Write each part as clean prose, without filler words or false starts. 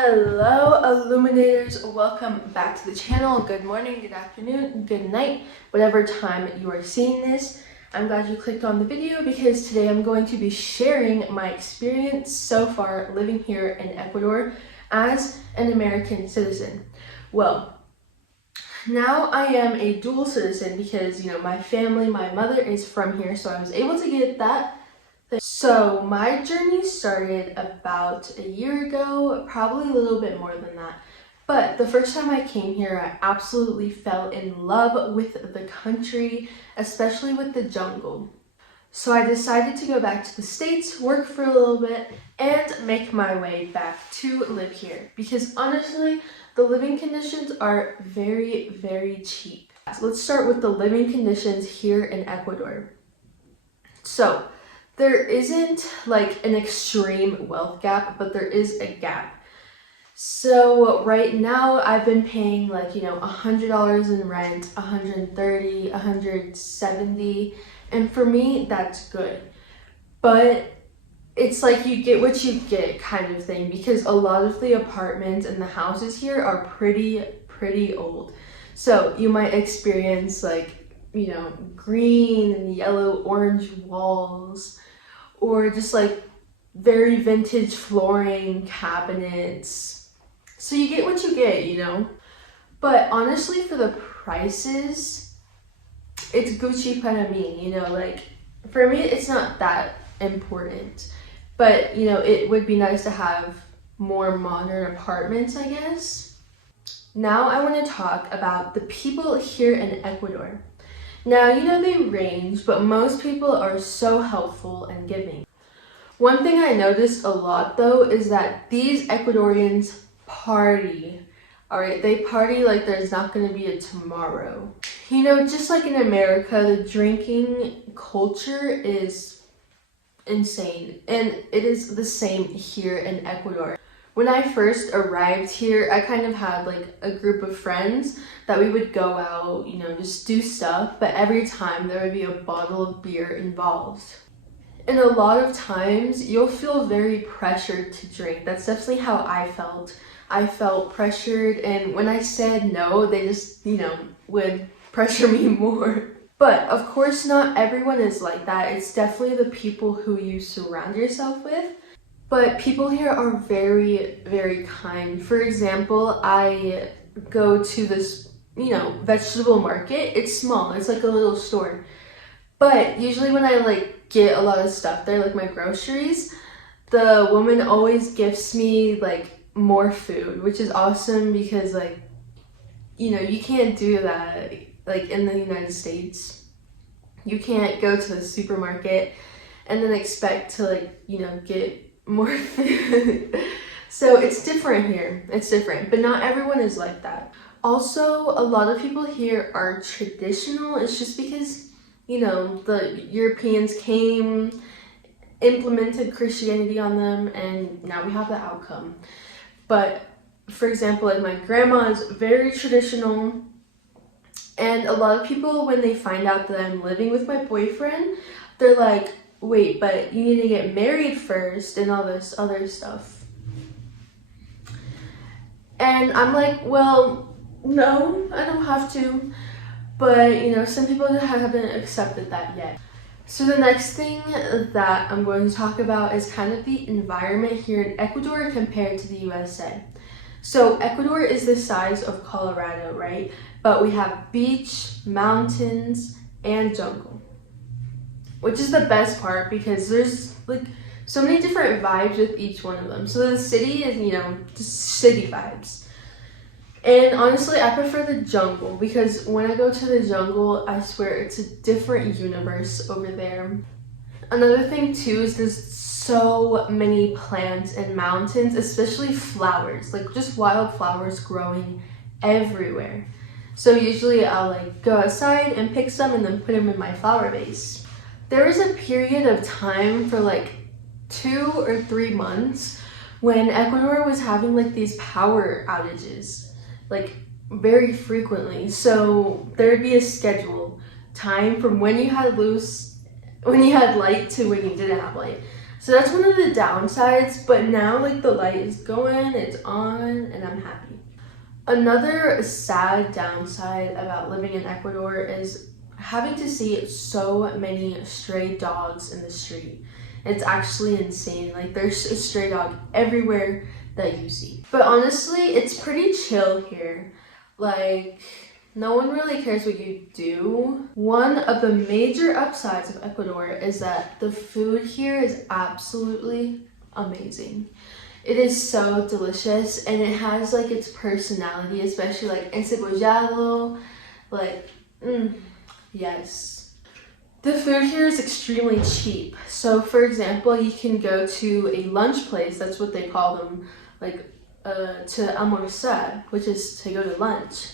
Hello illuminators, welcome back to the channel. Good morning, good afternoon, good night, whatever time you are seeing this. I'm glad you clicked on the video because today I'm going to be sharing my experience so far living here in Ecuador as an American citizen. Well, now I am a dual citizen because, my family, my mother is from here, so I was able to get that. So my journey started about a year ago, probably a little bit more than that. But the first time I came here, I absolutely fell in love with the country, especially with the jungle. So I decided to go back to the States, work for a little bit, and make my way back to live here. Because honestly, the living conditions are very, very cheap. So let's start with the living conditions here in Ecuador. So there isn't like an extreme wealth gap, but there is a gap. So right now I've been paying like, $100 in rent, $130, $170, and for me that's good. But it's like you get what you get kind of thing, because a lot of the apartments and the houses here are pretty old. So you might experience like, green and yellow, orange walls, or just like very vintage flooring, cabinets. So you get what you get, But honestly, for the prices, it's Gucci para mí, like for me, it's not that important. But, it would be nice to have more modern apartments, I guess. Now I want to talk about the people here in Ecuador. Now, they range, but most people are so helpful and giving. One thing I noticed a lot, though, is that these Ecuadorians party. All right, they party like there's not going to be a tomorrow. Just like in America, the drinking culture is insane, and it is the same here in Ecuador. When I first arrived here, I kind of had like a group of friends that we would go out, just do stuff, but every time there would be a bottle of beer involved. And a lot of times you'll feel very pressured to drink. That's definitely how I felt. I felt pressured, and when I said no, they just, would pressure me more. But of course, not everyone is like that. It's definitely the people who you surround yourself with. But people here are very, very kind. For example, I go to this, vegetable market. It's small. It's like a little store. But usually when I get a lot of stuff there, like my groceries, the woman always gifts me more food, which is awesome because you can't do that in the United States. You can't go to the supermarket and then expect to get more food. So it's different here. It's different, but not everyone is like that. Also, a lot of people here are traditional. It's just because, the Europeans came, implemented Christianity on them, and now we have the outcome. But for example, my grandma is very traditional, and a lot of people, when they find out that I'm living with my boyfriend, they're like, wait, but you need to get married first and all this other stuff. And I'm like, well, no, I don't have to. But, some people haven't accepted that yet. So the next thing that I'm going to talk about is kind of the environment here in Ecuador compared to the USA. So Ecuador is the size of Colorado, right? But we have beach, mountains, and jungle, which is the best part because there's so many different vibes with each one of them. So the city is, just city vibes. And honestly, I prefer the jungle because when I go to the jungle, I swear it's a different universe over there. Another thing too is there's so many plants and mountains, especially flowers, just wild flowers growing everywhere. So usually I'll go outside and pick some and then put them in my flower vase. There was a period of time for 2 or 3 months when Ecuador was having these power outages, very frequently. So there'd be a schedule time from when you had light to when you didn't have light. So that's one of the downsides, but now like the light is going, it's on, and I'm happy. Another sad downside about living in Ecuador is having to see so many stray dogs in the street. It's actually insane. Like there's a stray dog everywhere that you see. But honestly, it's pretty chill here. Like no one really cares what you do. One of the major upsides of Ecuador is that the food here is absolutely amazing. It is so delicious and it has like its personality, especially like encebollado, like, yes. The food here is extremely cheap. So for example, you can go to a lunch place, that's what they call them, like to almorzar, which is to go to lunch.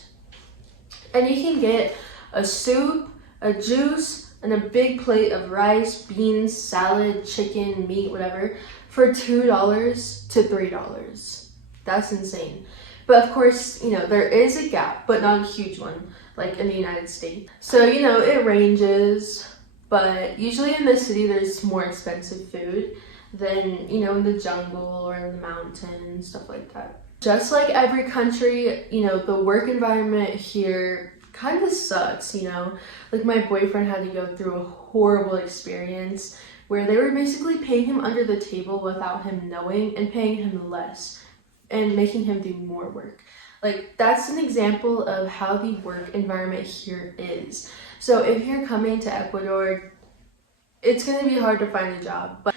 And you can get a soup, a juice, and a big plate of rice, beans, salad, chicken, meat, whatever, for $2 to $3. That's insane. But of course, you know, there is a gap, but not a huge one, like in the United States. So, you know, it ranges, but usually in the city, there's more expensive food than, you know, in the jungle or in the mountains, stuff like that. Just like every country, you know, the work environment here kind of sucks, you know. Like my boyfriend had to go through a horrible experience where they were basically paying him under the table without him knowing and paying him less and making him do more work. Like that's an example of how the work environment here is. So if you're coming to Ecuador, it's going to be hard to find a job, but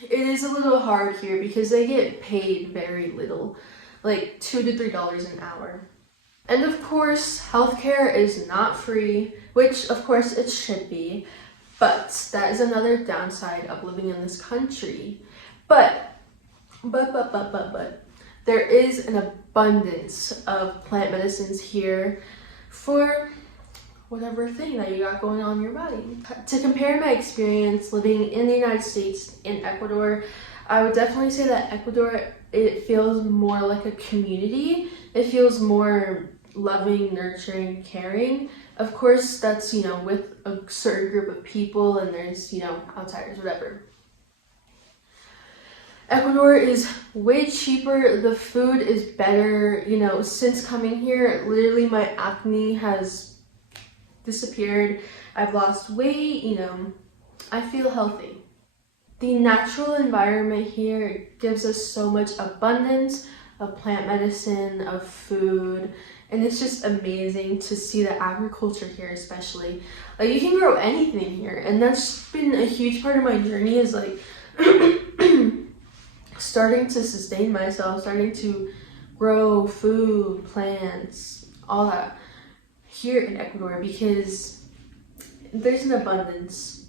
it is a little hard here because they get paid very little, like $2 to $3 an hour. And of course, healthcare is not free, which of course it should be, but that is another downside of living in this country. But, there is an abundance of plant medicines here for whatever thing that you got going on in your body. To compare my experience living in the United States and Ecuador, I would definitely say that Ecuador, it feels more like a community. It feels more loving, nurturing, caring. Of course, that's, you know, with a certain group of people and there's, you know, outsiders, whatever. Ecuador is way cheaper. The food is better. You know, since coming here, literally my acne has disappeared. I've lost weight, you know, I feel healthy. The natural environment here gives us so much abundance of plant medicine, of food, and it's just amazing to see the agriculture here, especially. Like you can grow anything here, and that's been a huge part of my journey, is like starting to sustain myself, starting to grow food, plants, all that here in Ecuador because there's an abundance.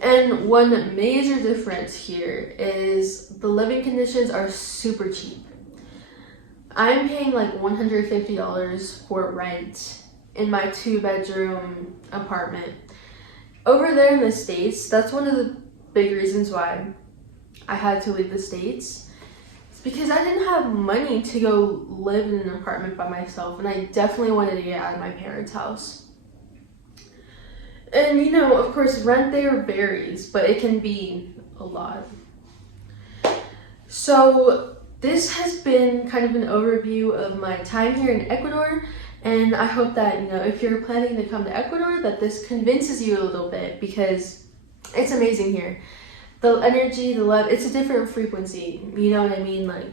And one major difference here is the living conditions are super cheap. I'm paying like $150 for rent in my 2-bedroom apartment. Over there in the States, that's one of the big reasons why I had to leave the States. It's because I didn't have money to go live in an apartment by myself, and I definitely wanted to get out of my parents' house. And you know, of course, rent there varies, but it can be a lot. So this has been kind of an overview of my time here in Ecuador, and I hope that, you know, if you're planning to come to Ecuador, that this convinces you a little bit because it's amazing here. The energy, the love, it's a different frequency, you know what I mean? Like,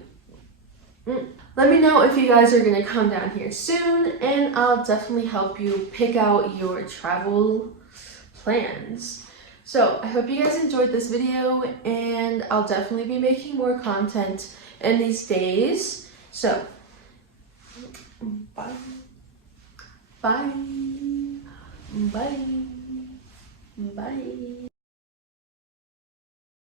let me know if you guys are gonna come down here soon, and I'll definitely help you pick out your travel plans. So I hope you guys enjoyed this video, and I'll definitely be making more content in these days. So bye, bye, bye, bye.